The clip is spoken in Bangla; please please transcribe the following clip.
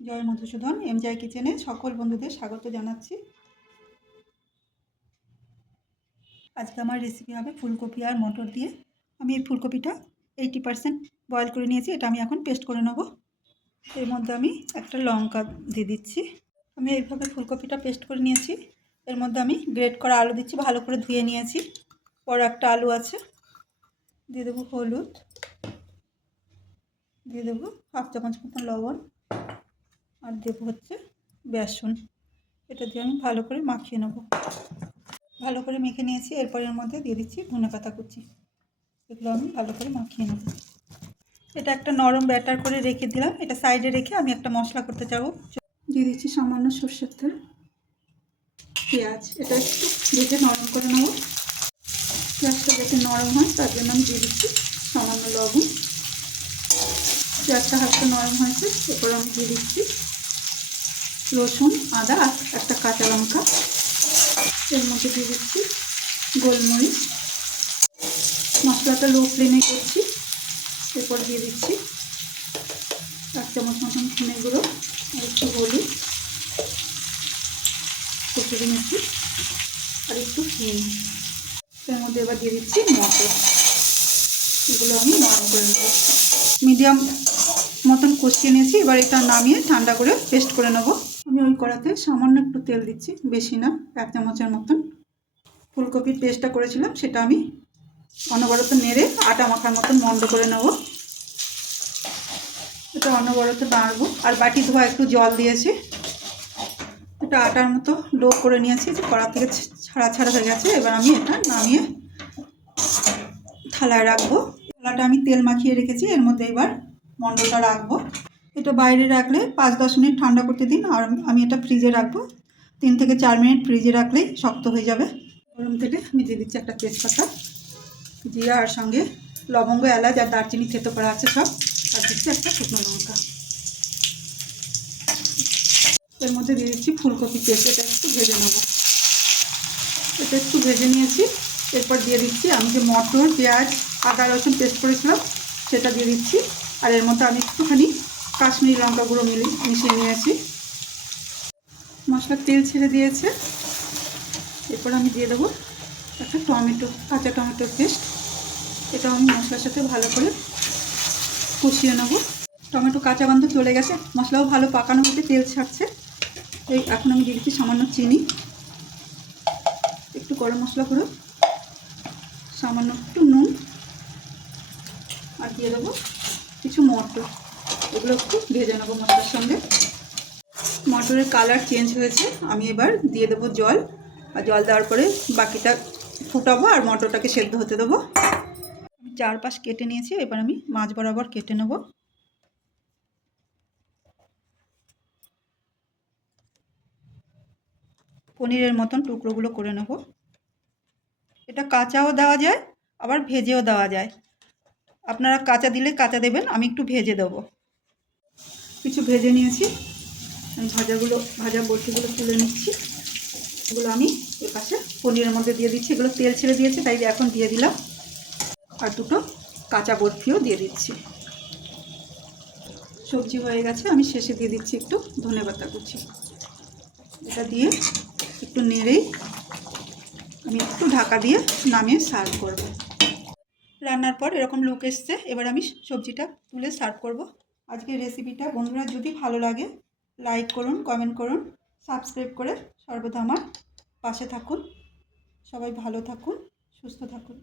জয় মধুসূদন এমজে কিচেনে সকল বন্ধুদের স্বাগত জানাচ্ছি। আজকে আমার রেসিপি হবে ফুলকপি আর মটর দিয়ে। আমি এই ফুলকপিটা 80% বয়েল করে নিয়েছি, এটা আমি এখন পেস্ট করে নেব। এর মধ্যে আমি একটা লঙ্কা দিয়ে দিচ্ছি। আমি এইভাবে ফুলকপিটা পেস্ট করে নিয়েছি। এর মধ্যে আমি গ্রেট করা আলু দিচ্ছি, ভালো করে ধুয়ে নিয়েছি। বড় একটা আলু আছে, দিয়ে দেবো হলুদ, দিয়ে দেবো 1/2 চামচ মতন লবণ, আর দেবো হচ্ছে বেসন। এটা দিয়ে আমি ভালো করে মাখিয়ে নেব। ভালো করে মেখে নিয়েছি। এরপর এর মধ্যে দিয়ে দিচ্ছি ধনেপাতা কুচি। এগুলো আমি ভালো করে মাখিয়ে নেব। এটা একটা নরম ব্যাটার করে রেখে দিলাম। এটা সাইডে রেখে আমি একটা মশলা করতে যাব। দিয়ে দিচ্ছি সামান্য সরষের তেল, পেঁয়াজ। এটা একটু ভেজে নরম করে নেব। পেঁয়াজটা যাতে নরম হয় তার জন্য আমি দিয়ে দিচ্ছি সামান্য লবণ। পেঁয়াজটা হালকা নরম হয়েছে, এরপর আমি দিয়ে দিচ্ছি রসুন, আদা আর একটা কাঁচা লঙ্কা। এর মধ্যে দিয়ে দিচ্ছি গোলমরিচ। মশলাটা লো ফ্লেমে করছি। এরপর দিয়ে দিচ্ছি 1 চামচ মতন ধনে গুঁড়ো আর একটু হলুদ, কসুরি মেথি আর একটু হিং। এর মধ্যে এবার দিয়ে দিচ্ছি মটর। এগুলো আমি নরম করে নেব। মিডিয়াম মতন কষিয়ে নিয়েছি। এবার এটা নামিয়ে ঠান্ডা করে পেস্ট করে নেব। আমি ওই কড়াতে সামান্য একটু তেল দিচ্ছি, বেশি না, 1 চামচের মতন। ফুলকপির পেস্টটা করেছিলাম সেটা আমি অনবরত নেড়ে আটা মাখার মতন মন্ড করে নেব। এটা অনবরত নাড়বো। আর বাটি ধোয়া একটু জল দিয়েছি। এটা আটার মতো ডো করে নিয়েছি, যে কড়া থেকে ছাড়া ছাড়া হয়ে গেছে। এবার আমি এটা নামিয়ে থালায় রাখবো। থালাটা আমি তেল মাখিয়ে রেখেছি, এর মধ্যে এবার মন্ডটা রাখবো। এটা বাইরে রাখলে 5-10 মিনিট ঠান্ডা করতে দিন। আর আমি এটা ফ্রিজে রাখবো। 3 থেকে 4 মিনিট ফ্রিজে রাখলেই শক্ত হয়ে যাবে। গরম তেলে আমি দিয়ে দিচ্ছি একটা তেজপাতা, জিরা, আর সঙ্গে লবঙ্গ, এলাচ আর দারচিনি থেতো করা আছে সব। আর দিচ্ছি একটা শুকনো লঙ্কা। এর মধ্যে দিয়ে দিচ্ছি ফুলকপি পেস্ট। এটা একটু ভেজে নেব। এটা একটু ভেজে নিয়েছি। এরপর দিয়ে দিচ্ছি আমি যে মটর, পেঁয়াজ, আদা, রসুন পেস্ট করেছিলাম সেটা দিয়ে দিচ্ছি। আর এর মধ্যে আমি একটুখানি কাশ্মীরি লঙ্কা গুঁড়ো মিশিয়ে নিয়েছি। মশলার তেল ছেড়ে দিয়েছে। এরপর আমি দিয়ে দেবো একটা টমেটো, কাঁচা টমেটোর পেস্ট। এটা আমি মশলার সাথে ভালো করে কষিয়ে নেব। টমেটো কাঁচা গন্ধ চলে গেছে, মশলাও ভালো পাকানো হতে তেল ছাড়ছে। এই এখন আমি দিয়ে দিচ্ছি সামান্য চিনি, একটু গরম মশলা গুঁড়ো, সামান্য একটু নুন, আর দিয়ে দেবো কিছু মটর। এগুলো একটু ভেজে নেবো মশলার সঙ্গে। মটরের কালার চেঞ্জ হয়েছে। আমি এবার দিয়ে দেবো জল। আর জল দেওয়ার পরে বাকিটা ফুটাবো আর মটরটাকে সেদ্ধ হতে দেবো। আমি 4 পাশ কেটে নিয়েছি। এবার আমি মাছ বরাবর কেটে নেব। পনিরের মতন টুকরোগুলো করে নেব। এটা কাঁচাও দেওয়া যায়, আবার ভেজেও দেওয়া যায়। আপনারা কাঁচা দিলে কাঁচা দেবেন, আমি একটু ভেজে দেবো। কিছু ভেজে নিয়েছি। আমি ভাজা বড়িগুলো তুলে নিচ্ছি। এগুলো আমি এপাশে পনিরের মধ্যে দিয়ে দিচ্ছি। এগুলো তেল ছেড়ে দিয়েছে, তাই এখন দিয়ে দিলাম। আর দুটো কাঁচা বরফিও দিয়ে দিচ্ছি। সবজি হয়ে গেছে। আমি শেষে দিয়ে দিচ্ছি একটু ধনেপাতা কুচি। এটা দিয়ে একটু নেড়েই আমি একটু ঢাকা দিয়ে নামিয়ে সার্ভ করব। রান্নার পর এরকম লুক এসছে। এবার আমি সবজিটা তুলে সার্ভ করব। আজকের রেসিপিটা বন্ধুরা যদি ভালো লাগে লাইক করুন, কমেন্ট করুন, সাবস্ক্রাইব করে সর্বদা আমার পাশে থাকুন। সবাই ভালো থাকুন, সুস্থ থাকুন।